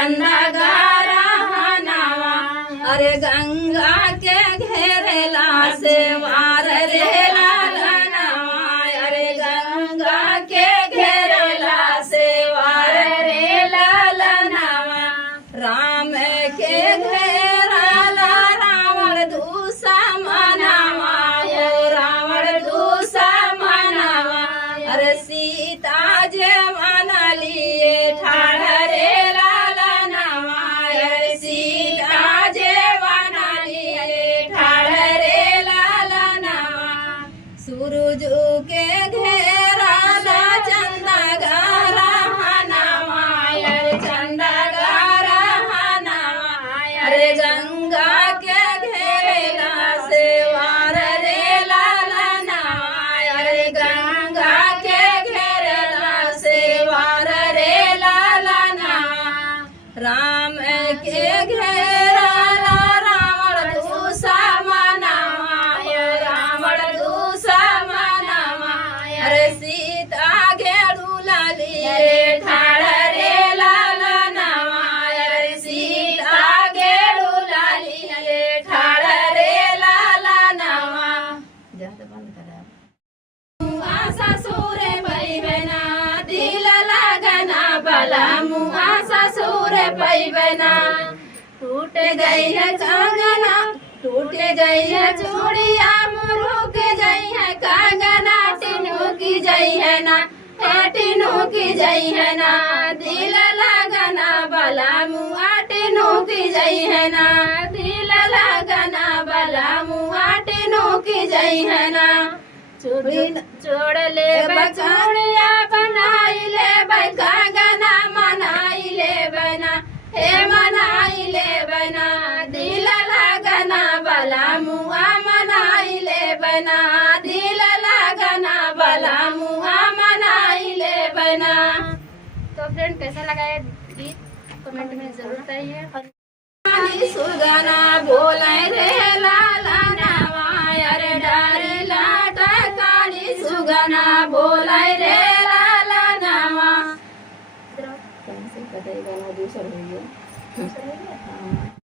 चंदा गारा नावा अरे गंगा के घेरेला से वार रे लाला नावा अरे गंगा के घेरेला से वार रे लाला नावा राम के घेराला रावण दूसा मनावा रावण दूसा मनावा अरे सीता जे मनलिए ठाड़ रे लाला नावा अरे सीता जे मनलिए ठाड़ रे लाला नावा सूरज के घेराला चंदा गारा नावा अरे चंदा गारा नावा अरे गंगा के घेरेला से वार रे लाला नावा अरे गंगा के घेरेला से वार रे लाला नावा राम के घेराला रावण दूसा मनावा रावण दूसा मनावा अरे सीता घेड़ू लालिए ठाड़ रे लाला नावा अरे सीता घेड़ू लालिए ठाड़ रे लाला नावा मुआ ससुर पैबना दिल लगना बला मुआ ससुर पैबना टूट गई है कंगना टूट गई है चूड़िया मुरुक गई है कंगना टिनू की जई है ना टिनू की जई है ना दिल लगना बला मुआ टिनू की जई है ना दिल लगना बला मुआ टिनू की जई है ना छोड़ ले बचूड़िया बनाई ले कंगना मनाई ले बना हे मनाई ले बना दिल लगना बला मुआ मनाई ले बना दिल लगना बला मुआ मनाई ले बना। तो फ्रेंड कैसा लगा ये गीत कमेंट में जरूर बताइए। सुगना बोले रे लाला नावा अरे डारे लाटा काली सुगना बोले रे लाला नावा दूसरा हो गया।